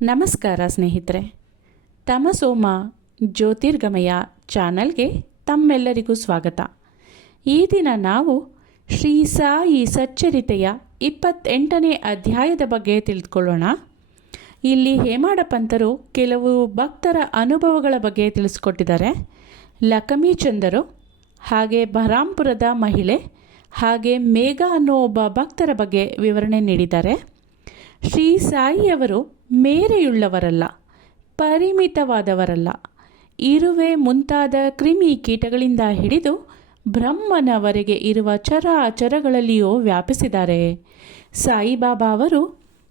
ನಮಸ್ಕಾರ ಸ್ನೇಹಿತರೆ. ತಮಸೋಮ ಜ್ಯೋತಿರ್ಗಮಯ ಚಾನಲ್ಗೆ ತಮ್ಮೆಲ್ಲರಿಗೂ ಸ್ವಾಗತ. ಈ ದಿನ ನಾವು ಶ್ರೀ ಸಾಯಿ ಸಚ್ಚರಿತೆಯ ಇಪ್ಪತ್ತೆಂಟನೇ ಅಧ್ಯಾಯದ ಬಗ್ಗೆ ತಿಳಿದುಕೊಳ್ಳೋಣ. ಇಲ್ಲಿ ಹೇಮಾಡ ಪಂತರು ಕೆಲವು ಭಕ್ತರ ಅನುಭವಗಳ ಬಗ್ಗೆ ತಿಳಿಸ್ಕೊಟ್ಟಿದ್ದಾರೆ. ಲಕಮೀಚಂದರು ಹಾಗೆ ಬಹರಾಂಪುರದ ಮಹಿಳೆ, ಹಾಗೆ ಮೇಘ ಅನ್ನೋ ಒಬ್ಬ ಭಕ್ತರ ಬಗ್ಗೆ ವಿವರಣೆ ನೀಡಿದ್ದಾರೆ. ಶ್ರೀ ಸಾಯಿಯವರು ಮೇರೆಯುಳ್ಳವರಲ್ಲ, ಪರಿಮಿತವಾದವರಲ್ಲ. ಇರುವೆ ಮುಂತಾದ ಕ್ರಿಮಿ ಕೀಟಗಳಿಂದ ಹಿಡಿದು ಬ್ರಹ್ಮನವರೆಗೆ ಇರುವ ಚರಾಚರಗಳಲ್ಲಿಯೂ ವ್ಯಾಪಿಸಿದ್ದಾರೆ. ಸಾಯಿಬಾಬಾ ಅವರು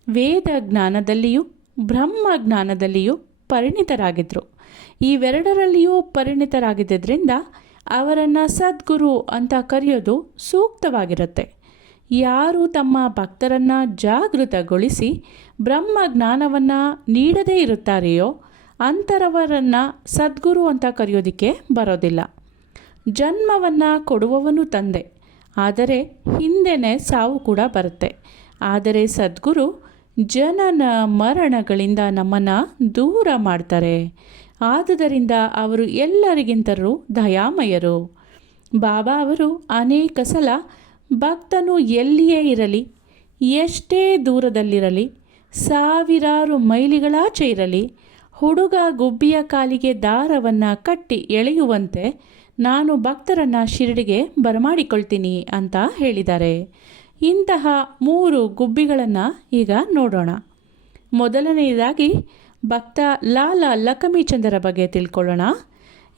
ವೇದ ಜ್ಞಾನದಲ್ಲಿಯೂ ಬ್ರಹ್ಮ ಜ್ಞಾನದಲ್ಲಿಯೂ ಪರಿಣಿತರಾಗಿದ್ದರು ಇವೆರಡರಲ್ಲಿಯೂ ಪರಿಣಿತರಾಗಿದ್ದರಿಂದ ಅವರನ್ನು ಸದ್ಗುರು ಅಂತ ಕರೆಯೋದು ಸೂಕ್ತವಾಗಿರುತ್ತೆ. ಯಾರು ತಮ್ಮ ಭಕ್ತರನ್ನು ಜಾಗೃತಗೊಳಿಸಿ ಬ್ರಹ್ಮ ಜ್ಞಾನವನ್ನು ನೀಡದೇ ಇರುತ್ತಾರೆಯೋ ಅಂಥರವರನ್ನು ಸದ್ಗುರು ಅಂತ ಕರೆಯೋದಕ್ಕೆ ಬರೋದಿಲ್ಲ. ಜನ್ಮವನ್ನು ಕೊಡುವವನು ತಂದೆ. ಆದರೆ ಹಿಂದೆನೇ ಸಾವು ಕೂಡ ಬರುತ್ತೆ. ಆದರೆ ಸದ್ಗುರು ಜನನ ಮರಣಗಳಿಂದ ನಮ್ಮನ್ನು ದೂರ ಮಾಡ್ತಾರೆ. ಆದುದರಿಂದ ಅವರು ಎಲ್ಲರಿಗಿಂತರೂ ದಯಾಮಯರು. ಬಾಬಾ ಅವರು ಅನೇಕ ಸಲ ಭಕ್ತನು ಎಲ್ಲಿಯೇ ಇರಲಿ, ಎಷ್ಟೇ ದೂರದಲ್ಲಿರಲಿ ಸಾವಿರಾರು ಮೈಲಿಗಳಾಚೆ ಇರಲಿ ಹುಡುಗ ಗುಬ್ಬಿಯ ಕಾಲಿಗೆ ದಾರವನ್ನು ಕಟ್ಟಿ ಎಳೆಯುವಂತೆ ನಾನು ಭಕ್ತರನ್ನು ಶಿರಡಿಗೆ ಬರಮಾಡಿಕೊಳ್ತೀನಿ ಅಂತ ಹೇಳಿದ್ದಾರೆ ಇಂತಹ ಮೂರು ಗುಬ್ಬಿಗಳನ್ನು ಈಗ ನೋಡೋಣ. ಮೊದಲನೆಯದಾಗಿ ಭಕ್ತ ಲಾಲ ಲಕಮಿಚಂದರ ಬಗ್ಗೆ ತಿಳ್ಕೊಳ್ಳೋಣ.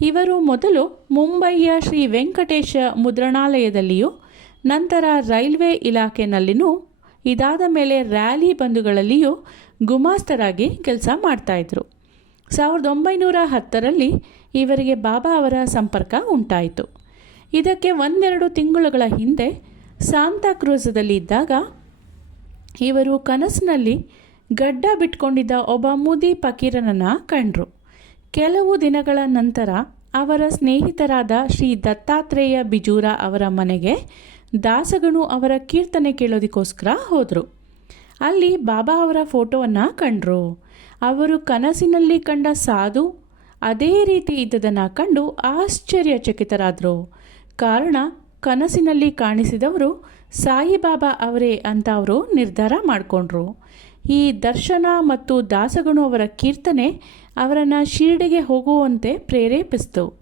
ಇವರು ಮೊದಲು ಮುಂಬಯಿಯ ಶ್ರೀ ವೆಂಕಟೇಶ ಮುದ್ರಣಾಲಯದಲ್ಲಿಯೂ, ನಂತರ ರೈಲ್ವೆ ಇಲಾಖೆನಲ್ಲಿನೂ ಇದಾದ ಮೇಲೆ ರ್ಯಾಲಿ ಬಂಧುಗಳಲ್ಲಿಯೂ ಗುಮಾಸ್ತರಾಗಿ ಕೆಲಸ ಮಾಡ್ತಾಯಿದ್ರು ಸಾವಿರದ ಒಂಬೈನೂರ ಹತ್ತರಲ್ಲಿ ಇವರಿಗೆ ಬಾಬಾ ಅವರ ಸಂಪರ್ಕ ಉಂಟಾಯಿತು. ಇದಕ್ಕೆ ಒಂದೆರಡು ತಿಂಗಳುಗಳ ಹಿಂದೆ ಸಾಂತಾಕ್ರೂಸದಲ್ಲಿ ಇದ್ದಾಗ ಇವರು ಕನಸಿನಲ್ಲಿ ಗಡ್ಡ ಬಿಟ್ಕೊಂಡಿದ್ದ ಒಬ್ಬ ಮುದಿ ಫಕೀರನನ್ನು ಕಂಡ್ರು. ಕೆಲವು ದಿನಗಳ ನಂತರ ಅವರ ಸ್ನೇಹಿತರಾದ ಶ್ರೀ ದತ್ತಾತ್ರೇಯ ಬಿಜೂರ ಅವರ ಮನೆಗೆ ದಾಸಗಣು ಅವರ ಕೀರ್ತನೆ ಕೇಳೋದಕ್ಕೋಸ್ಕರ ಹೋದರು. ಅಲ್ಲಿ ಬಾಬಾ ಅವರ ಫೋಟೋವನ್ನು ಕಂಡರು. ಅವರು ಕನಸಿನಲ್ಲಿ ಕಂಡ ಸಾಧು ಅದೇ ರೀತಿ ಇದ್ದದನ್ನು ಕಂಡು ಆಶ್ಚರ್ಯಚಕಿತರಾದರು. ಕಾರಣ, ಕನಸಿನಲ್ಲಿ ಕಾಣಿಸಿದವರು ಸಾಯಿಬಾಬಾ ಅವರೇ ಅಂತ ಅವರು ನಿರ್ಧಾರ ಮಾಡಿಕೊಂಡ್ರು. ಈ ದರ್ಶನ ಮತ್ತು ದಾಸಗಣು ಅವರ ಕೀರ್ತನೆ ಅವರನ್ನು ಶಿರಡಿಗೆ ಹೋಗುವಂತೆ ಪ್ರೇರೇಪಿಸಿತು.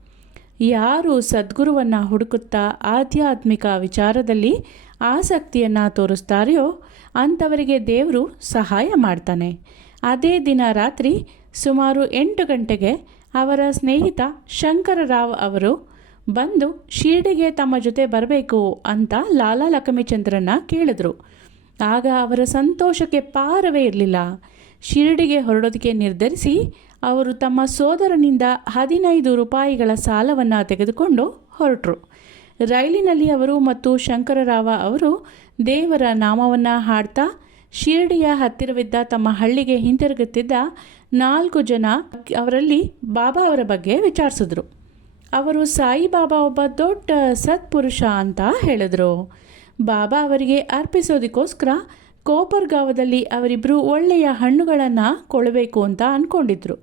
ಯಾರು ಸದ್ಗುರುವನ್ನು ಹುಡುಕುತ್ತಾ ಆಧ್ಯಾತ್ಮಿಕ ವಿಚಾರದಲ್ಲಿ ಆಸಕ್ತಿಯನ್ನು ತೋರಿಸ್ತಾರೆಯೋ ಅಂಥವರಿಗೆ ದೇವರು ಸಹಾಯ ಮಾಡ್ತಾನೆ. ಅದೇ ದಿನ ರಾತ್ರಿ ಸುಮಾರು ಎಂಟು ಗಂಟೆಗೆ ಅವರ ಸ್ನೇಹಿತ ಶಂಕರರಾವ್ ಅವರು ಬಂದು ಶಿರಡಿಗೆ ತಮ್ಮ ಜೊತೆ ಬರಬೇಕು ಅಂತ ಲಾಲಾ ಲಕ್ಷ್ಮೀಚಂದ್ರನ್ನ ಕೇಳಿದ್ರು. ಆಗ ಅವರ ಸಂತೋಷಕ್ಕೆ ಪಾರವೇ ಇರಲಿಲ್ಲ. ಶಿರಡಿಗೆ ಹೊರಡೋದಕ್ಕೆ ನಿರ್ಧರಿಸಿ ಅವರು ತಮ್ಮ ಸೋದರನಿಂದ ಹದಿನೈದು ರೂಪಾಯಿಗಳ ಸಾಲವನ್ನು ತೆಗೆದುಕೊಂಡು ಹೊರಟರು. ರೈಲಿನಲ್ಲಿ ಅವರು ಮತ್ತು ಶಂಕರರಾವ ಅವರು ದೇವರ ನಾಮವನ್ನು ಹಾಡ್ತಾ, ಶಿರಡಿಯ ಹತ್ತಿರವಿದ್ದ ತಮ್ಮ ಹಳ್ಳಿಗೆ ಹಿಂತಿರುಗುತ್ತಿದ್ದ ನಾಲ್ಕು ಜನ ಅವರಲ್ಲಿ ಬಾಬಾ ಅವರ ಬಗ್ಗೆ ವಿಚಾರಿಸಿದ್ರು. ಅವರು, ಸಾಯಿಬಾಬಾ ಒಬ್ಬ ದೊಡ್ಡ ಸತ್ಪುರುಷ ಅಂತ ಹೇಳಿದರು. ಬಾಬಾ ಅವರಿಗೆ ಅರ್ಪಿಸೋದಕ್ಕೋಸ್ಕರ ಕೋಪರ್ಗಾವದಲ್ಲಿ ಅವರಿಬ್ಬರು ಒಳ್ಳೆಯ ಹಣ್ಣುಗಳನ್ನು ಕೊಡಬೇಕು ಅಂತ ಅಂದ್ಕೊಂಡಿದ್ರು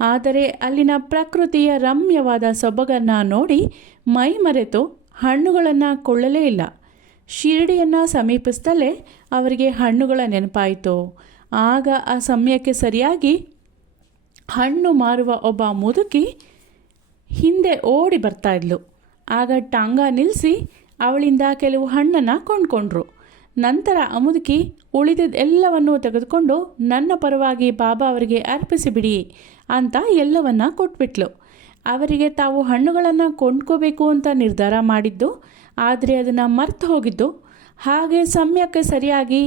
ಆದರೆ ಅಲ್ಲಿನ ಪ್ರಕೃತಿಯ ರಮ್ಯವಾದ ಸೊಬಗನ್ನು ನೋಡಿ ಮೈ ಮರೆತು ಹಣ್ಣುಗಳನ್ನು ಕೊಳ್ಳಲೇ ಇಲ್ಲ. ಶಿರಡಿಯನ್ನು ಸಮೀಪಿಸ್ತಲೇ ಅವರಿಗೆ ಹಣ್ಣುಗಳ ನೆನಪಾಯಿತು. ಆಗ ಆ ಸಮಯಕ್ಕೆ ಸರಿಯಾಗಿ ಹಣ್ಣು ಮಾರುವ ಒಬ್ಬ ಮುದುಕಿ ಹಿಂದೆ ಓಡಿ ಬರ್ತಾ ಇದ್ಲು. ಆಗ ಟಾಂಗ ನಿಲ್ಲಿಸಿ ಅವಳಿಂದ ಕೆಲವು ಹಣ್ಣನ್ನು ಕೊಂಡ್ಕೊಂಡ್ರು. ನಂತರ ಅಮುದುಕಿ ಮುದುಕಿ ಉಳಿದಿದ್ದ ತೆಗೆದುಕೊಂಡು, ನನ್ನ ಪರವಾಗಿ ಬಾಬಾ ಅವರಿಗೆ ಅರ್ಪಿಸಿಬಿಡಿ ಅಂತ ಎಲ್ಲವನ್ನ ಕೊಟ್ಬಿಟ್ಲು. ಅವರಿಗೆ ತಾವು ಹಣ್ಣುಗಳನ್ನು ಕೊಂಡ್ಕೋಬೇಕು ಅಂತ ನಿರ್ಧಾರ ಮಾಡಿದ್ದು, ಆದರೆ ಅದನ್ನು ಮರ್ತು ಹೋಗಿದ್ದು. ಹಾಗೆ ಸಮಯಕ್ಕೆ ಸರಿಯಾಗಿ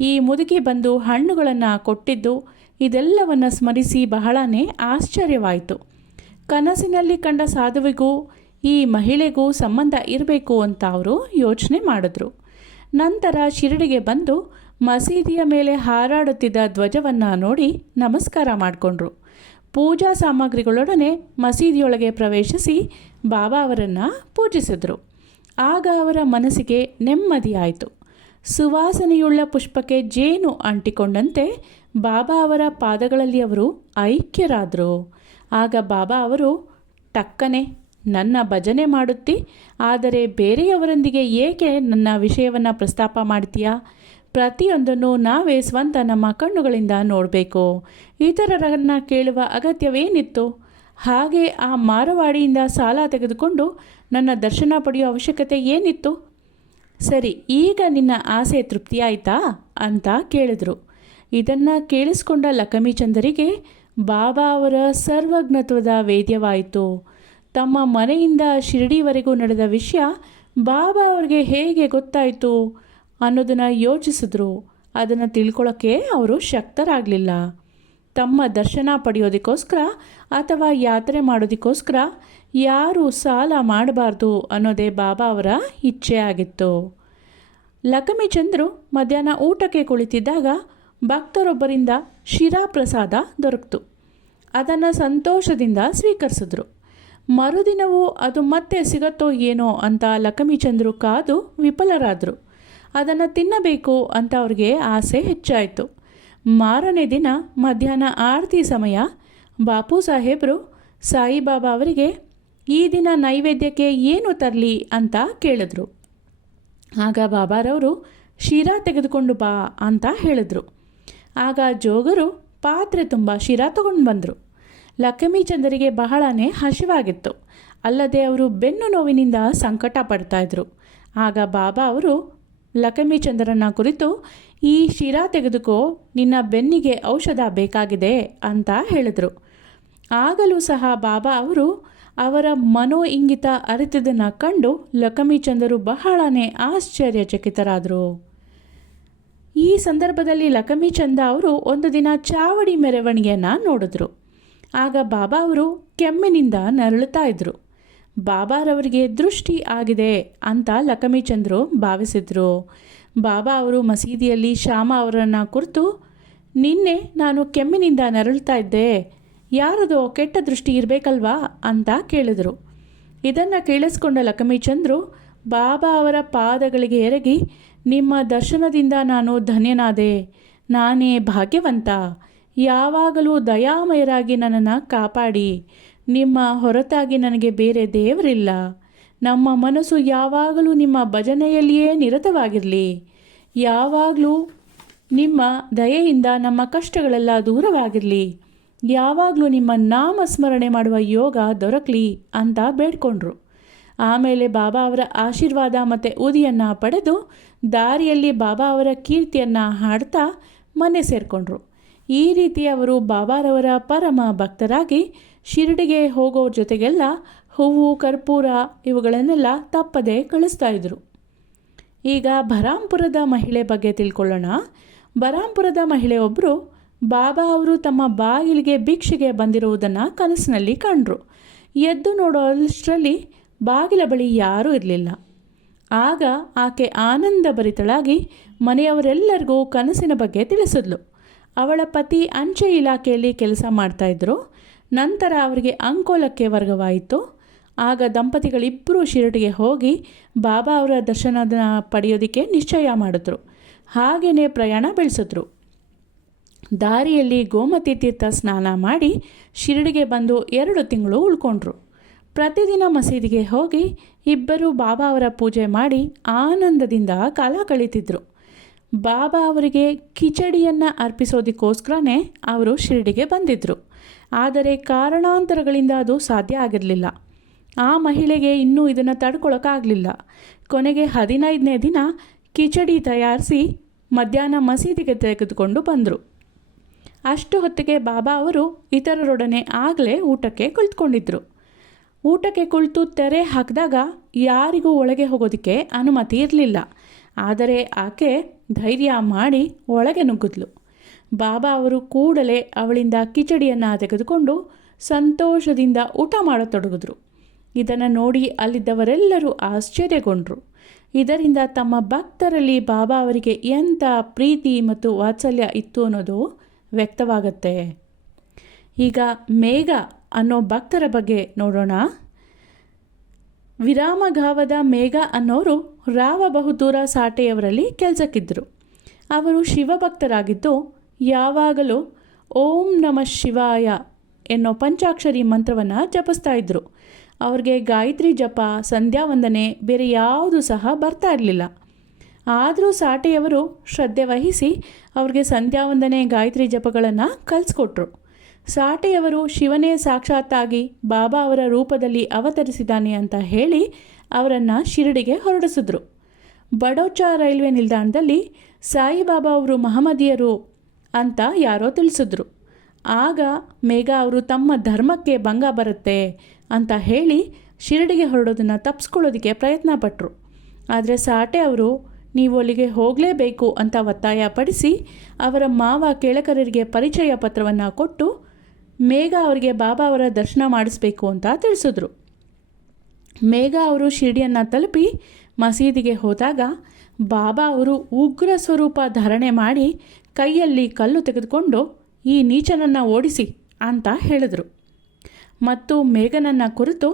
ಈ ಮುದುಕಿ ಬಂದು ಹಣ್ಣುಗಳನ್ನು ಕೊಟ್ಟಿದ್ದು, ಇದೆಲ್ಲವನ್ನು ಸ್ಮರಿಸಿ ಬಹಳನೇ ಆಶ್ಚರ್ಯವಾಯಿತು. ಕನಸಿನಲ್ಲಿ ಕಂಡ ಸಾಧುವಿಗೂ ಈ ಮಹಿಳೆಗೂ ಸಂಬಂಧ ಇರಬೇಕು ಅಂತ ಅವರು ಯೋಚನೆ ಮಾಡಿದ್ರು. ನಂತರ ಶಿರಡಿಗೆ ಬಂದು ಮಸೀದಿಯ ಮೇಲೆ ಹಾರಾಡುತ್ತಿದ್ದ ಧ್ವಜವನ್ನು ನೋಡಿ ನಮಸ್ಕಾರ ಮಾಡಿಕೊಂಡ್ರು. ಪೂಜಾ ಸಾಮಗ್ರಿಗಳೊಡನೆ ಮಸೀದಿಯೊಳಗೆ ಪ್ರವೇಶಿಸಿ ಬಾಬಾ ಅವರನ್ನು ಪೂಜಿಸಿದರು. ಆಗ ಅವರ ಮನಸ್ಸಿಗೆ ನೆಮ್ಮದಿಯಾಯಿತು ಸುವಾಸನೆಯುಳ್ಳ ಪುಷ್ಪಕ್ಕೆ ಜೇನು ಅಂಟಿಕೊಂಡಂತೆ ಬಾಬಾ ಅವರ ಪಾದಗಳಲ್ಲಿ ಅವರು ಐಕ್ಯರಾದರು. ಆಗ ಬಾಬಾ ಅವರು ಟಕ್ಕನೆ ನನ್ನ ಭಜನೆ ಮಾಡುತ್ತಿ, ಆದರೆ ಬೇರೆಯವರೊಂದಿಗೆ ಏಕೆ ನನ್ನ ವಿಷಯವನ್ನು ಪ್ರಸ್ತಾಪ ಮಾಡ್ತೀಯಾ? ಪ್ರತಿಯೊಂದನ್ನು ನಾವೇ ಸ್ವಂತ ನಮ್ಮ ಕಣ್ಣುಗಳಿಂದ ನೋಡಬೇಕು. ಇತರರನ್ನು ಕೇಳುವ ಅಗತ್ಯವೇನಿತ್ತು? ಹಾಗೆ ಆ ಮಾರವಾಡಿಯಿಂದ ಸಾಲ ತೆಗೆದುಕೊಂಡು ನನ್ನ ದರ್ಶನ ಪಡೆಯುವ ಅವಶ್ಯಕತೆ ಏನಿತ್ತು? ಸರಿ, ಈಗ ನಿನ್ನ ಆಸೆ ತೃಪ್ತಿಯಾಯಿತಾ ಅಂತ ಕೇಳಿದರು. ಇದನ್ನು ಕೇಳಿಸ್ಕೊಂಡ ಲಕ್ಷ್ಮೀಚಂದರಿಗೆ ಬಾಬಾ ಅವರ ಸರ್ವಜ್ಞತ್ವದ ವೇದ್ಯವಾಯಿತು. ತಮ್ಮ ಮನೆಯಿಂದ ಶಿರಡಿವರೆಗೂ ನಡೆದ ವಿಷಯ ಬಾಬಾ ಅವರಿಗೆ ಹೇಗೆ ಗೊತ್ತಾಯಿತು ಅನ್ನೋದನ್ನು ಯೋಚಿಸಿದ್ರು. ಅದನ್ನು ತಿಳ್ಕೊಳ್ಳೋಕ್ಕೆ ಅವರು ಶಕ್ತರಾಗಲಿಲ್ಲ. ತಮ್ಮ ದರ್ಶನ ಪಡೆಯೋದಕ್ಕೋಸ್ಕರ ಅಥವಾ ಯಾತ್ರೆ ಮಾಡೋದಕ್ಕೋಸ್ಕರ ಯಾರು ಸಾಲ ಮಾಡಬಾರ್ದು ಅನ್ನೋದೇ ಬಾಬಾ ಅವರ ಇಚ್ಛೆ ಆಗಿತ್ತು. ಲಕಮಿಚಂದ್ರು ಮಧ್ಯಾಹ್ನ ಊಟಕ್ಕೆ ಕುಳಿತಿದ್ದಾಗ ಭಕ್ತರೊಬ್ಬರಿಂದ ಶಿರಾ ಪ್ರಸಾದ ದೊರಕಿತು. ಅದನ್ನು ಸಂತೋಷದಿಂದ ಸ್ವೀಕರಿಸಿದ್ರು. ಮರುದಿನವೂ ಅದು ಮತ್ತೆ ಸಿಗತ್ತೋ ಏನೋ ಅಂತ ಲಕ್ಷ್ಮೀಚಂದ್ರು ಕಾದು ವಿಫಲರಾದರು. ಅದನ್ನು ತಿನ್ನಬೇಕು ಅಂತ ಅವ್ರಿಗೆ ಆಸೆ ಹೆಚ್ಚಾಯಿತು. ಮಾರನೇ ದಿನ ಮಧ್ಯಾಹ್ನ ಆರತಿ ಸಮಯ ಬಾಪು ಸಾಹೇಬರು ಸಾಯಿಬಾಬಾ ಅವರಿಗೆ, ಈ ದಿನ ನೈವೇದ್ಯಕ್ಕೆ ಏನು ತರಲಿ? ಅಂತ ಕೇಳಿದ್ರು. ಆಗ ಬಾಬಾರವರು, ಶಿರಾ ತೆಗೆದುಕೊಂಡು ಬಾ ಅಂತ ಹೇಳಿದ್ರು. ಆಗ ಜೋಗರು ಪಾತ್ರೆ ತುಂಬ ಶಿರಾ ತಗೊಂಡು ಬಂದರು. ಲಕ್ಷ್ಮೀಚಂದರಿಗೆ ಬಹಳನೇ ಹಸಿವಾಗಿತ್ತು. ಅಲ್ಲದೆ ಅವರು ಬೆನ್ನು ನೋವಿನಿಂದ ಸಂಕಟ ಪಡ್ತಾಯಿದ್ರು ಆಗ ಬಾಬಾ ಅವರು ಲಕ್ಷ್ಮೀಚಂದ್ರನ ಕುರಿತು ಈ ಶಿರಾ ತೆಗೆದುಕೋ, ನಿನ್ನ ಬೆನ್ನಿಗೆ ಔಷಧ ಬೇಕಾಗಿದೆ ಅಂತ ಹೇಳಿದರು. ಆಗಲೂ ಸಹ ಬಾಬಾ ಅವರು ಅವರ ಮನೋ ಇಂಗಿತ ಅರಿತದನ್ನು ಕಂಡು ಲಕಮಿಚಂದರು ಬಹಳನೇ ಆಶ್ಚರ್ಯಚಕಿತರಾದರು. ಈ ಸಂದರ್ಭದಲ್ಲಿ ಲಕಮಿಚಂದ ಅವರು ಒಂದು ದಿನ ಚಾವಡಿ ಮೆರವಣಿಗೆಯನ್ನು ನೋಡಿದ್ರು. ಆಗ ಬಾಬಾ ಅವರು ಕೆಮ್ಮಿನಿಂದ ನರಳುತ್ತಾ ಇದ್ರು. ಬಾಬಾರವರಿಗೆ ದೃಷ್ಟಿ ಆಗಿದೆ ಅಂತ ಲಕಮಿಚಂದ್ರು ಭಾವಿಸಿದ್ರು. ಬಾಬಾ ಅವರು ಮಸೀದಿಯಲ್ಲಿ ಶ್ಯಾಮ ಅವರನ್ನು ಕುರಿತು, ನಿನ್ನೆ ನಾನು ಕೆಮ್ಮಿನಿಂದ ನರಳುತ್ತಾ ಇದ್ದೆ. ಯಾರದೋ ಕೆಟ್ಟ ದೃಷ್ಟಿ ಇರಬೇಕಲ್ವಾ? ಅಂತ ಕೇಳಿದರು. ಇದನ್ನು ಕೇಳಿಸ್ಕೊಂಡ ಲಕ್ಷ್ಮೀಚಂದ್ರು ಬಾಬಾ ಅವರ ಪಾದಗಳಿಗೆ ಎರಗಿ ನಿಮ್ಮ ದರ್ಶನದಿಂದ ನಾನು ಧನ್ಯನಾದೆ. ನಾನೇ ಭಾಗ್ಯವಂತ. ಯಾವಾಗಲೂ ದಯಾಮಯರಾಗಿ ನನ್ನನ್ನು ಕಾಪಾಡಿ. ನಿಮ್ಮ ಹೊರತಾಗಿ ನನಗೆ ಬೇರೆ ದೇವರಿಲ್ಲ. ನಮ್ಮ ಮನಸ್ಸು ಯಾವಾಗಲೂ ನಿಮ್ಮ ಭಜನೆಯಲ್ಲಿಯೇ ನಿರತವಾಗಿರಲಿ. ಯಾವಾಗಲೂ ನಿಮ್ಮ ದಯೆಯಿಂದ ನಮ್ಮ ಕಷ್ಟಗಳೆಲ್ಲ ದೂರವಾಗಿರಲಿ. ಯಾವಾಗಲೂ ನಿಮ್ಮ ನಾಮಸ್ಮರಣೆ ಮಾಡುವ ಯೋಗ ದೊರಕಲಿ ಅಂತ ಬೇಡ್ಕೊಂಡ್ರು. ಆಮೇಲೆ ಬಾಬಾ ಅವರ ಆಶೀರ್ವಾದ ಮತ್ತು ಊದಿಯನ್ನು ಪಡೆದು ದಾರಿಯಲ್ಲಿ ಬಾಬಾ ಅವರ ಕೀರ್ತಿಯನ್ನು ಹಾಡ್ತಾ ಮನೆ ಸೇರಿಕೊಂಡ್ರು. ಈ ರೀತಿ ಅವರು ಬಾಬಾರವರ ಪರಮ ಭಕ್ತರಾಗಿ ಶಿರಡಿಗೆ ಹೋಗೋ ಜೊತೆಗೆಲ್ಲ ಹೂವು, ಕರ್ಪೂರ ಇವುಗಳನ್ನೆಲ್ಲ ತಪ್ಪದೇ ಕಳಿಸ್ತಾ ಇದ್ರು. ಈಗ ಬರಾಂಪುರದ ಮಹಿಳೆ ಬಗ್ಗೆ ತಿಳ್ಕೊಳ್ಳೋಣ. ಬರಾಂಪುರದ ಮಹಿಳೆಯೊಬ್ಬರು ಬಾಬಾ ಅವರು ತಮ್ಮ ಬಾಗಿಲಿಗೆ ಭಿಕ್ಷೆಗೆ ಬಂದಿರುವುದನ್ನು ಕನಸಿನಲ್ಲಿ ಕಂಡರು. ಎದ್ದು ನೋಡೋಷ್ಟರಲ್ಲಿ ಬಾಗಿಲ ಬಳಿ ಯಾರೂ ಇರಲಿಲ್ಲ. ಆಗ ಆಕೆ ಆನಂದ ಭರಿತಳಾಗಿ ಮನೆಯವರೆಲ್ಲರಿಗೂ ಕನಸಿನ ಬಗ್ಗೆ ತಿಳಿಸಿದ್ಲು. ಅವಳ ಪತಿ ಅಂಚೆ ಇಲಾಖೆಯಲ್ಲಿ ಕೆಲಸ ಮಾಡ್ತಾಯಿದ್ರು ನಂತರ ಅವರಿಗೆ ಅಂಕೋಲಕ್ಕೆ ವರ್ಗವಾಯಿತು. ಆಗ ದಂಪತಿಗಳಿಬ್ಬರೂ ಶಿರಡಿಗೆ ಹೋಗಿ ಬಾಬಾ ಅವರ ದರ್ಶನ ಪಡೆಯೋದಕ್ಕೆ ನಿಶ್ಚಯ ಮಾಡಿದ್ರು. ಹಾಗೆಯೇ ಪ್ರಯಾಣ ಬೆಳೆಸಿದ್ರು. ದಾರಿಯಲ್ಲಿ ಗೋಮತಿ ತೀರ್ಥ ಸ್ನಾನ ಮಾಡಿ ಶಿರಡಿಗೆ ಬಂದು ಎರಡು ತಿಂಗಳು ಉಳ್ಕೊಂಡ್ರು. ಪ್ರತಿದಿನ ಮಸೀದಿಗೆ ಹೋಗಿ ಇಬ್ಬರು ಬಾಬಾ ಅವರ ಪೂಜೆ ಮಾಡಿ ಆನಂದದಿಂದ ಕಾಲ ಕಳೀತಿದ್ರು. ಬಾಬಾ ಅವರಿಗೆ ಕಿಚಡಿಯನ್ನು ಅರ್ಪಿಸೋದಕ್ಕೋಸ್ಕರನೇ ಅವರು ಶಿರಡಿಗೆ ಬಂದಿದ್ದರು ಆದರೆ ಕಾರಣಾಂತರಗಳಿಂದ ಅದು ಸಾಧ್ಯ ಆಗಿರಲಿಲ್ಲ. ಆ ಮಹಿಳೆಗೆ ಇನ್ನೂ ಇದನ್ನು ತಡ್ಕೊಳೋಕ್ಕಾಗಲಿಲ್ಲ. ಕೊನೆಗೆ ಹದಿನೈದನೇ ದಿನ ಕಿಚಡಿ ತಯಾರಿಸಿ ಮಧ್ಯಾಹ್ನ ಮಸೀದಿಗೆ ತೆಗೆದುಕೊಂಡು ಬಂದರು. ಅಷ್ಟು ಹೊತ್ತಿಗೆ ಬಾಬಾ ಅವರು ಇತರರೊಡನೆ ಆಗಲೇ ಊಟಕ್ಕೆ ಕುಳಿತುಕೊಂಡಿದ್ರು. ಊಟಕ್ಕೆ ಕುಳಿತು ತೆರೆ ಹಾಕಿದಾಗ ಯಾರಿಗೂ ಒಳಗೆ ಹೋಗೋದಕ್ಕೆ ಅನುಮತಿ ಇರಲಿಲ್ಲ. ಆದರೆ ಆಕೆ ಧೈರ್ಯ ಮಾಡಿ ಒಳಗೆ ನುಗ್ಗಿದ್ಲು. ಬಾಬಾ ಅವರು ಕೂಡಲೇ ಅವಳಿಂದ ಕಿಚಡಿಯನ್ನು ತೆಗೆದುಕೊಂಡು ಸಂತೋಷದಿಂದ ಊಟ ಮಾಡತೊಡಗಿದ್ರು. ಇದನ್ನು ನೋಡಿ ಅಲ್ಲಿದ್ದವರೆಲ್ಲರೂ ಆಶ್ಚರ್ಯಗೊಂಡರು. ಇದರಿಂದ ತಮ್ಮ ಭಕ್ತರಲ್ಲಿ ಬಾಬಾ ಅವರಿಗೆ ಎಂಥ ಪ್ರೀತಿ ಮತ್ತು ವಾತ್ಸಲ್ಯ ಇತ್ತು ಅನ್ನೋದು ವ್ಯಕ್ತವಾಗುತ್ತೆ. ಈಗ ಮೇಘ ಅನ್ನೋ ಭಕ್ತರ ಬಗ್ಗೆ ನೋಡೋಣ. ವಿರಾಮಗಾವದ ಮೇಘ ಅನ್ನೋರು ರಾವ ಬಹುದೂರ ಸಾಟೆಯವರಲ್ಲಿ ಕೆಲಸಕ್ಕಿದ್ದರು ಅವರು ಶಿವಭಕ್ತರಾಗಿದ್ದು, ಯಾವಾಗಲೂ ಓಂ ನಮಃ ಶಿವಾಯ ಎನ್ನೋ ಪಂಚಾಕ್ಷರಿ ಮಂತ್ರವನ್ನು ಜಪಿಸ್ತಾ ಇದ್ದರು ಅವ್ರಿಗೆ ಗಾಯತ್ರಿ ಜಪ, ಸಂಧ್ಯಾ ವಂದನೆ ಬೇರೆ ಯಾವುದು ಸಹ ಬರ್ತಾ ಇರಲಿಲ್ಲ. ಆದರೂ ಸಾಟೆಯವರು ಶ್ರದ್ಧೆ ವಹಿಸಿ ಅವ್ರಿಗೆ ಸಂಧ್ಯಾ ವಂದನೆ, ಗಾಯತ್ರಿ ಜಪಗಳನ್ನು ಕಲಿಸ್ಕೊಟ್ರು. ಸಾಟೆಯವರು ಶಿವನೇ ಸಾಕ್ಷಾತ್ತಾಗಿ ಬಾಬಾ ಅವರ ರೂಪದಲ್ಲಿ ಅವತರಿಸಿದ್ದಾನೆ ಅಂತ ಹೇಳಿ ಅವರನ್ನು ಶಿರಡಿಗೆ ಹೊರಡಿಸಿದ್ರು. ಬಡೋಚಾ ರೈಲ್ವೆ ನಿಲ್ದಾಣದಲ್ಲಿ ಸಾಯಿಬಾಬಾ ಅವರು ಮಹಮ್ಮದಿಯರು ಅಂತ ಯಾರೋ ತಿಳಿಸಿದ್ರು. ಆಗ ಮೇಘ ಅವರು ತಮ್ಮ ಧರ್ಮಕ್ಕೆ ಭಂಗ ಬರುತ್ತೆ ಅಂತ ಹೇಳಿ ಶಿರಡಿಗೆ ಹೊರಡೋದನ್ನು ತಪ್ಪಿಸ್ಕೊಳ್ಳೋದಕ್ಕೆ ಪ್ರಯತ್ನ ಪಟ್ಟರು ಆದರೆ ಸಾಟೆ ಅವರು ನೀವು ಅಲ್ಲಿಗೆ ಹೋಗಲೇಬೇಕು ಅಂತ ಒತ್ತಾಯ ಪಡಿಸಿ ಅವರ ಮಾವ ಕೆಳಕರರಿಗೆ ಪರಿಚಯ ಪತ್ರವನ್ನು ಕೊಟ್ಟು ಮೇಘ ಅವರಿಗೆ ಬಾಬಾ ಅವರ ದರ್ಶನ ಮಾಡಿಸ್ಬೇಕು ಅಂತ ತಿಳಿಸಿದ್ರು. ಮೇಘ ಅವರು ಶಿರ್ಡಿಯನ್ನು ತಲುಪಿ ಮಸೀದಿಗೆ ಹೋದಾಗ ಬಾಬಾ ಅವರು ಉಗ್ರ ಸ್ವರೂಪ ಧಾರಣೆ ಮಾಡಿ ಕೈಯಲ್ಲಿ ಕಲ್ಲು ತೆಗೆದುಕೊಂಡು ಈ ನೀಚನನ್ನು ಓಡಿಸಿ ಅಂತ ಹೇಳಿದರು. ಮತ್ತು ಮೇಘನನ್ನು ಕುರಿತು,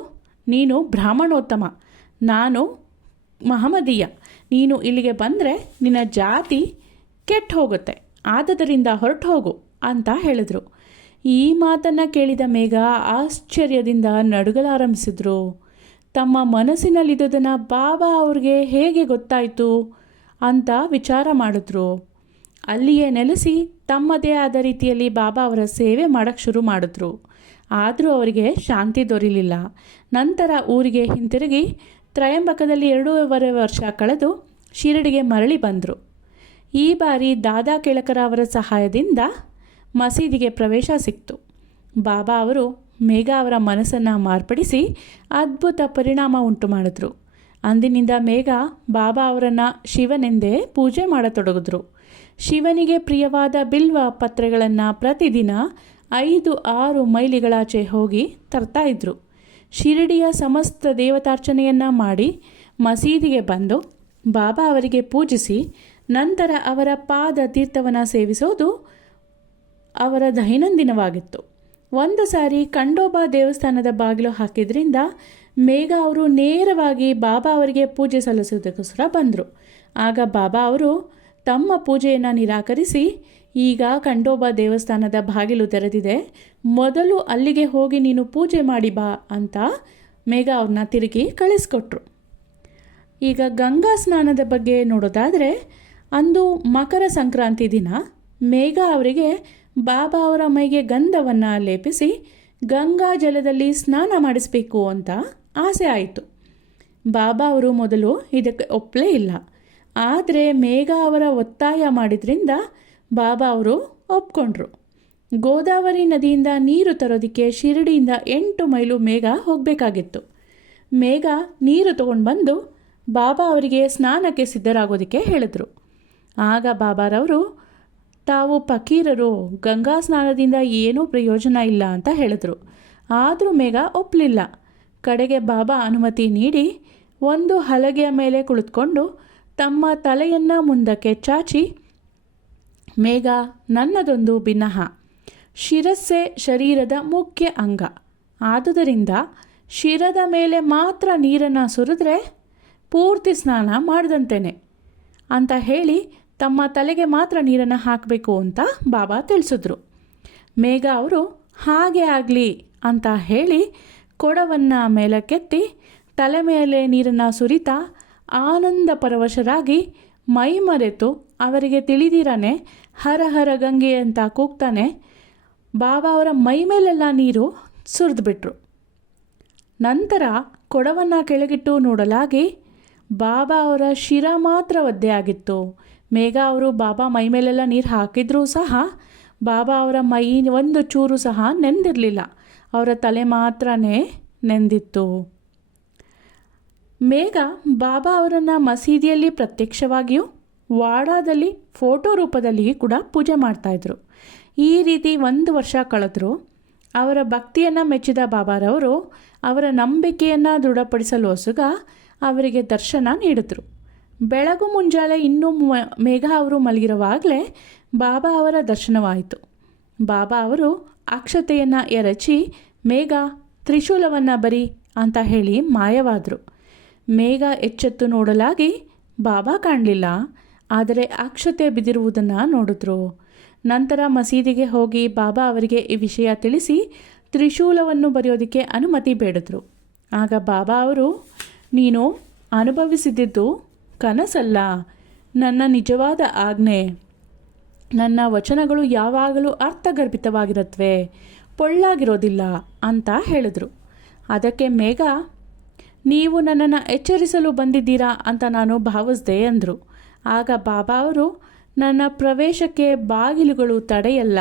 ನೀನು ಬ್ರಾಹ್ಮಣೋತ್ತಮ, ನಾನು ಮಹಮದೀಯ ನೀನು ಇಲ್ಲಿಗೆ ಬಂದರೆ ನಿನ್ನ ಜಾತಿ ಕೆಟ್ಟ ಹೋಗುತ್ತೆ, ಆದದರಿಂದ ಹೊರಟು ಹೋಗು, ಅಂತ ಹೇಳಿದರು. ಈ ಮಾತನ್ನು ಕೇಳಿದ ಮೇಘ ಆಶ್ಚರ್ಯದಿಂದ ನಡುಗಲಾರಂಭಿಸಿದ್ರು. ತಮ್ಮ ಮನಸ್ಸಿನಲ್ಲಿದ್ದುದನ್ನು ಬಾಬಾ ಅವ್ರಿಗೆ ಹೇಗೆ ಗೊತ್ತಾಯಿತು ಅಂತ ವಿಚಾರ ಮಾಡಿದ್ರು. ಅಲ್ಲಿಯೇ ನೆಲೆಸಿ ತಮ್ಮದೇ ಆದ ರೀತಿಯಲ್ಲಿ ಬಾಬಾ ಅವರ ಸೇವೆ ಮಾಡೋಕ್ಕೆ ಶುರು ಮಾಡಿದ್ರು. ಆದರೂ ಅವರಿಗೆ ಶಾಂತಿ ದೊರೆಯಲಿಲ್ಲ ನಂತರ ಊರಿಗೆ ಹಿಂತಿರುಗಿ ತ್ರಯಂಬಕದಲ್ಲಿ ಎರಡೂವರೆ ವರ್ಷ ಕಳೆದು ಶಿರಡಿಗೆ ಮರಳಿ ಬಂದರು. ಈ ಬಾರಿ ದಾದಾ ಕೆಳಕರ ಅವರ ಸಹಾಯದಿಂದ ಮಸೀದಿಗೆ ಪ್ರವೇಶ ಸಿಕ್ತು. ಬಾಬಾ ಅವರು ಮೇಘ ಅವರ ಮನಸ್ಸನ್ನು ಮಾರ್ಪಡಿಸಿ ಅದ್ಭುತ ಪರಿಣಾಮ ಉಂಟು ಮಾಡಿದ್ರು. ಅಂದಿನಿಂದ ಮೇಘ ಬಾಬಾ ಅವರನ್ನು ಶಿವನೆಂದೇ ಪೂಜೆ ಮಾಡತೊಡಗಿದ್ರು. ಶಿವನಿಗೆ ಪ್ರಿಯವಾದ ಬಿಲ್ವ ಪತ್ರೆಗಳನ್ನು ಪ್ರತಿದಿನ ಐದು ಆರು ಮೈಲಿಗಳಾಚೆ ಹೋಗಿ ತರ್ತಾ ಇದ್ರು. ಶಿರಡಿಯ ಸಮಸ್ತ ದೇವತಾರ್ಚನೆಯನ್ನು ಮಾಡಿ ಮಸೀದಿಗೆ ಬಂದು ಬಾಬಾ ಅವರಿಗೆ ಪೂಜಿಸಿ ನಂತರ ಅವರ ಪಾದ ತೀರ್ಥವನ್ನು ಸೇವಿಸೋದು ಅವರ ದೈನಂದಿನವಾಗಿತ್ತು. ಒಂದು ಸಾರಿ ಖಂಡೋಬಾ ದೇವಸ್ಥಾನದ ಬಾಗಿಲು ಹಾಕಿದ್ರಿಂದ ಮೇಘ ಅವರು ನೇರವಾಗಿ ಬಾಬಾ ಅವರಿಗೆ ಪೂಜೆ ಸಲ್ಲಿಸೋದಕ್ಕೋಸ್ಕರ ಬಂದರು. ಆಗ ಬಾಬಾ ಅವರು ತಮ್ಮ ಪೂಜೆಯನ್ನು ನಿರಾಕರಿಸಿ, ಈಗ ಖಂಡೋಬಾ ದೇವಸ್ಥಾನದ ಬಾಗಿಲು ತೆರೆದಿದೆ. ಮೊದಲು ಅಲ್ಲಿಗೆ ಹೋಗಿ ನೀನು ಪೂಜೆ ಮಾಡಿ ಬಾ ಅಂತ ಮೇಘ ಅವ್ರನ್ನ ತಿರುಗಿ ಕಳಿಸ್ಕೊಟ್ರು. ಈಗ ಗಂಗಾ ಸ್ನಾನದ ಬಗ್ಗೆ ನೋಡೋದಾದರೆ, ಅಂದು ಮಕರ ಸಂಕ್ರಾಂತಿ ದಿನ. ಮೇಘ ಅವರಿಗೆ ಬಾಬಾ ಅವರ ಮೈಗೆ ಗಂಧವನ್ನು ಲೇಪಿಸಿ ಗಂಗಾ ಜಲದಲ್ಲಿ ಸ್ನಾನ ಮಾಡಿಸಬೇಕು ಅಂತ ಆಸೆ ಆಯಿತು. ಬಾಬಾ ಅವರು ಮೊದಲು ಇದಕ್ಕೆ ಒಪ್ಪಲೇ ಇಲ್ಲ. ಆದರೆ ಮೇಘ ಅವರ ಒತ್ತಾಯ ಮಾಡಿದ್ರಿಂದ ಬಾಬಾ ಅವರು ಒಪ್ಕೊಂಡ್ರು. ಗೋದಾವರಿ ನದಿಯಿಂದ ನೀರು ತರೋದಕ್ಕೆ ಶಿರಡಿಯಿಂದ ಎಂಟು ಮೈಲು ಮೇಘ ಹೋಗಬೇಕಾಗಿತ್ತು. ಮೇಘ ನೀರು ತಗೊಂಡು ಬಂದು ಬಾಬಾ ಅವರಿಗೆ ಸ್ನಾನಕ್ಕೆ ಸಿದ್ಧರಾಗೋದಕ್ಕೆ ಹೇಳಿದ್ರು. ಆಗ ಬಾಬಾರವರು ತಾವು ಫಕೀರರು ಗಂಗಾ ಸ್ನಾನದಿಂದ ಏನೂ ಪ್ರಯೋಜನ ಇಲ್ಲ ಅಂತ ಹೇಳಿದ್ರು. ಆದರೂ ಮೇಘ ಒಪ್ಪಲಿಲ್ಲ ಕಡೆಗೆ ಬಾಬಾ ಅನುಮತಿ ನೀಡಿ ಒಂದು ಹಲಗೆಯ ಮೇಲೆ ಕುಳಿತುಕೊಂಡು ತಮ್ಮ ತಲೆಯನ್ನು ಮುಂದಕ್ಕೆ ಚಾಚಿ, ಮೇಘ, ನನ್ನದೊಂದು ಭಿನ್ನಹ ಶಿರಸ್ಸೆ ಶರೀರದ ಮುಖ್ಯ ಅಂಗ. ಆದುದರಿಂದ ಶಿರದ ಮೇಲೆ ಮಾತ್ರ ನೀರನ್ನು ಸುರಿದ್ರೆ ಪೂರ್ತಿ ಸ್ನಾನ ಮಾಡಿದಂತೆಯೇ ಅಂತ ಹೇಳಿ ತಮ್ಮ ತಲೆಗೆ ಮಾತ್ರ ನೀರನ್ನು ಹಾಕಬೇಕು ಅಂತ ಬಾಬಾ ತಿಳಿಸಿದ್ರು. ಮೇಘ ಅವರು, ಹಾಗೆ ಆಗಲಿ ಅಂತ ಹೇಳಿ ಕೊಡವನ್ನು ಮೇಲಕ್ಕೆತ್ತಿ ತಲೆ ಮೇಲೆ ನೀರನ್ನು ಸುರಿತಾ ಆನಂದ ಪರವಶರಾಗಿ ಮೈ ಮರೆತು, ಅವರಿಗೆ ತಿಳಿದಿರನೆ, ಹರ ಹರ ಗಂಗೆ ಅಂತ ಕೂಗ್ತಾನೆ, ಬಾಬಾ ಅವರ ಮೈ ಮೇಲೆಲ್ಲ ನೀರು ಸುರಿದ್ಬಿಟ್ರು. ನಂತರ ಕೊಡವನ್ನು ಕೆಳಗಿಟ್ಟು ನೋಡಲಾಗಿ ಬಾಬಾ ಅವರ ಶಿರ ಮಾತ್ರ ಒದ್ದೆ ಆಗಿತ್ತು. ಮೇಘ ಅವರು ಬಾಬಾ ಮೈ ಮೇಲೆಲ್ಲ ನೀರು ಹಾಕಿದ್ರೂ ಸಹ ಬಾಬಾ ಅವರ ಮೈ ಒಂದು ಚೂರು ಸಹ ನೆಂದಿರಲಿಲ್ಲ. ಅವರ ತಲೆ ಮಾತ್ರ ನೆಂದಿತ್ತು. ಮೇಘ ಬಾಬಾ ಅವರನ್ನು ಮಸೀದಿಯಲ್ಲಿ ಪ್ರತ್ಯಕ್ಷವಾಗಿಯೂ ವಾಡಾದಲ್ಲಿ ಫೋಟೋ ರೂಪದಲ್ಲಿ ಕೂಡ ಪೂಜೆ ಮಾಡ್ತಾಯಿದ್ರು ಈ ರೀತಿ ಒಂದು ವರ್ಷ ಕಳೆದ್ರು ಅವರ ಭಕ್ತಿಯನ್ನು ಮೆಚ್ಚಿದ ಬಾಬಾರವರು ಅವರ ನಂಬಿಕೆಯನ್ನು ದೃಢಪಡಿಸಲು ಹೊಸಗ ಅವರಿಗೆ ದರ್ಶನ ನೀಡಿದ್ರು. ಬೆಳಗು ಮುಂಜಾನೆ ಇನ್ನೂ ಮೇಘ ಅವರು ಮಲಗಿರುವಾಗಲೇ ಬಾಬಾ ಅವರ ದರ್ಶನವಾಯಿತು. ಬಾಬಾ ಅವರು ಅಕ್ಷತೆಯನ್ನು ಎರಚಿ, ಮೇಘ, ತ್ರಿಶೂಲವನ್ನು ಬರಿ ಅಂತ ಹೇಳಿ ಮಾಯವಾದರು. ಮೇಘ ಎಚ್ಚೆತ್ತು ನೋಡಲಾಗಿ ಬಾಬಾ ಕಾಣಲಿಲ್ಲ, ಆದರೆ ಅಕ್ಷತೆ ಬಿದ್ದಿರುವುದನ್ನು ನೋಡಿದ್ರು. ನಂತರ ಮಸೀದಿಗೆ ಹೋಗಿ ಬಾಬಾ ಅವರಿಗೆ ಈ ವಿಷಯ ತಿಳಿಸಿ ತ್ರಿಶೂಲವನ್ನು ಬರೆಯೋದಕ್ಕೆ ಅನುಮತಿ ಬೇಡಿದ್ರು. ಆಗ ಬಾಬಾ ಅವರು, ನೀನು ಅನುಭವಿಸಿದ್ದು ಕನಸಲ್ಲ. ನನ್ನ ನಿಜವಾದ ಆಜ್ಞೆ. ನನ್ನ ವಚನಗಳು ಯಾವಾಗಲೂ ಅರ್ಥಗರ್ಭಿತವಾಗಿರತ್ವೆ. ಪೊಳ್ಳಾಗಿರೋದಿಲ್ಲ ಅಂತ ಹೇಳಿದ್ರು. ಅದಕ್ಕೆ ಮೇಘ, ನೀವು ನನ್ನನ್ನು ಎಚ್ಚರಿಸಲು ಬಂದಿದ್ದೀರಾ ಅಂತ ನಾನು ಭಾವಿಸ್ದೆ ಅಂದರು. ಆಗ ಬಾಬಾ ಅವರು, ನನ್ನ ಪ್ರವೇಶಕ್ಕೆ ಬಾಗಿಲುಗಳು ತಡೆಯಲ್ಲ.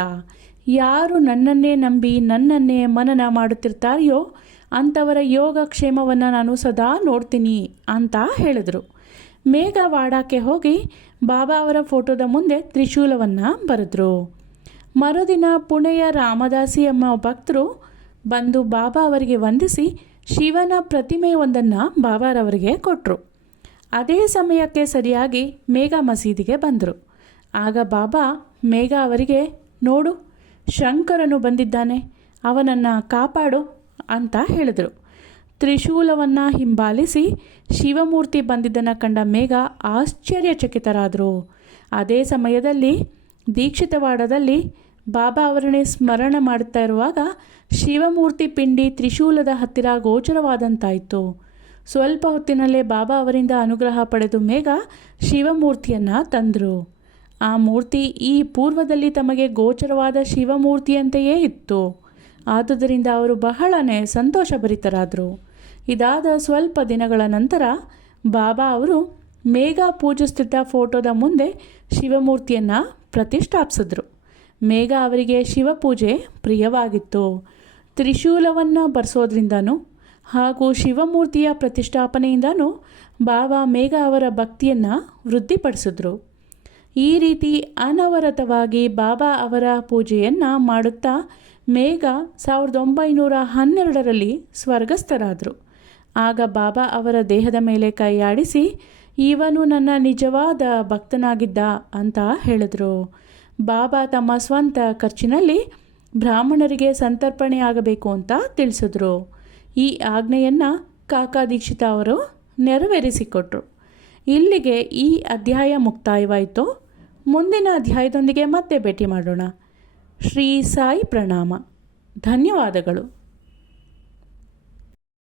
ಯಾರು ನನ್ನನ್ನೇ ನಂಬಿ ನನ್ನನ್ನೇ ಮನನ ಮಾಡುತ್ತಿರ್ತಾರೆಯೋ, ಅಂಥವರ ಯೋಗಕ್ಷೇಮವನ್ನು ನಾನು ಸದಾ ನೋಡ್ತೀನಿ ಅಂತ ಹೇಳಿದರು. ಮೇಘವಾಡಕ್ಕೆ ಹೋಗಿ ಬಾಬಾ ಅವರ ಫೋಟೋದ ಮುಂದೆ ತ್ರಿಶೂಲವನ್ನು ಬರೆದ್ರು. ಮರುದಿನ ಪುಣೆಯ ರಾಮದಾಸಿ ಎಂಬ ಭಕ್ತರು ಬಂದು ಬಾಬಾ ಅವರಿಗೆ ವಂದಿಸಿ ಶಿವನ ಪ್ರತಿಮೆಯೊಂದನ್ನು ಬಾಬಾರವರಿಗೆ ಕೊಟ್ಟರು ಅದೇ ಸಮಯಕ್ಕೆ ಸರಿಯಾಗಿ ಮೇಘ ಮಸೀದಿಗೆ ಬಂದರು. ಆಗ ಬಾಬಾ ಮೇಘ ಅವರಿಗೆ, ನೋಡು, ಶಂಕರನು ಬಂದಿದ್ದಾನೆ, ಅವನನ್ನು ಕಾಪಾಡು ಅಂತ ಹೇಳಿದರು. ತ್ರಿಶೂಲವನ್ನು ಹಿಂಬಾಲಿಸಿ ಶಿವಮೂರ್ತಿ ಬಂದಿದ್ದನ್ನು ಕಂಡ ಮೇಘ ಆಶ್ಚರ್ಯಚಕಿತರಾದರು. ಅದೇ ಸಮಯದಲ್ಲಿ ದೀಕ್ಷಿತವಾಡದಲ್ಲಿ ಬಾಬಾ ಅವರನ್ನೇ ಸ್ಮರಣ ಮಾಡುತ್ತಾ ಇರುವಾಗ ಶಿವಮೂರ್ತಿ ಪಿಂಡಿ ತ್ರಿಶೂಲದ ಹತ್ತಿರ ಗೋಚರವಾದಂತಾಯಿತು. ಸ್ವಲ್ಪ ಹೊತ್ತಿನಲ್ಲೇ ಬಾಬಾ ಅವರಿಂದ ಅನುಗ್ರಹ ಪಡೆದು ಮೇಘ ಶಿವಮೂರ್ತಿಯನ್ನು ತಂದರು. ಆ ಮೂರ್ತಿ ಈ ಪೂರ್ವದಲ್ಲಿ ತಮಗೆ ಗೋಚರವಾದ ಶಿವಮೂರ್ತಿಯಂತೆಯೇ ಇತ್ತು. ಆದುದರಿಂದ ಅವರು ಬಹಳನೇ ಸಂತೋಷಭರಿತರಾದರು. ಇದಾದ ಸ್ವಲ್ಪ ದಿನಗಳ ನಂತರ ಬಾಬಾ ಅವರು ಮೇಘ ಪೂಜಿಸ್ತಿದ್ದ ಫೋಟೋದ ಮುಂದೆ ಶಿವಮೂರ್ತಿಯನ್ನು ಪ್ರತಿಷ್ಠಾಪಿಸಿದ್ರು. ಮೇಘ ಅವರಿಗೆ ಶಿವಪೂಜೆ ಪ್ರಿಯವಾಗಿತ್ತು. ತ್ರಿಶೂಲವನ್ನು ಬರೆಸೋದ್ರಿಂದನೂ ಹಾಗೂ ಶಿವಮೂರ್ತಿಯ ಪ್ರತಿಷ್ಠಾಪನೆಯಿಂದನೂ ಬಾಬಾ ಮೇಘ ಅವರ ಭಕ್ತಿಯನ್ನು ವೃದ್ಧಿಪಡಿಸಿದ್ರು. ಈ ರೀತಿ ಅನವರತವಾಗಿ ಬಾಬಾ ಅವರ ಪೂಜೆಯನ್ನು ಮಾಡುತ್ತಾ ಮೇಘ ಸಾವಿರದ ಒಂಬೈನೂರ ಹನ್ನೆರಡರಲ್ಲಿ ಸ್ವರ್ಗಸ್ಥರಾದರು. ಆಗ ಬಾಬಾ ಅವರ ದೇಹದ ಮೇಲೆ ಕೈಯಾಡಿಸಿ, ಇವನು ನನ್ನ ನಿಜವಾದ ಭಕ್ತನಾಗಿದ್ದ ಅಂತ ಹೇಳಿದರು. ಬಾಬಾ ತಮ್ಮ ಸ್ವಂತ ಖರ್ಚಿನಲ್ಲಿ ಬ್ರಾಹ್ಮಣರಿಗೆ ಸಂತರ್ಪಣೆಯಾಗಬೇಕು ಅಂತ ತಿಳಿಸಿದ್ರು. ಈ ಆಜ್ಞೆಯನ್ನು ಕಾಕಾ ದೀಕ್ಷಿತ ಅವರು ನೆರವೇರಿಸಿಕೊಟ್ರು. ಇಲ್ಲಿಗೆ ಈ ಅಧ್ಯಾಯ ಮುಕ್ತಾಯವಾಯಿತು. ಮುಂದಿನ ಅಧ್ಯಾಯದೊಂದಿಗೆ ಮತ್ತೆ ಭೇಟಿ ಮಾಡೋಣ. ಶ್ರೀ ಸಾಯಿ ಪ್ರಣಾಮ. ಧನ್ಯವಾದಗಳು.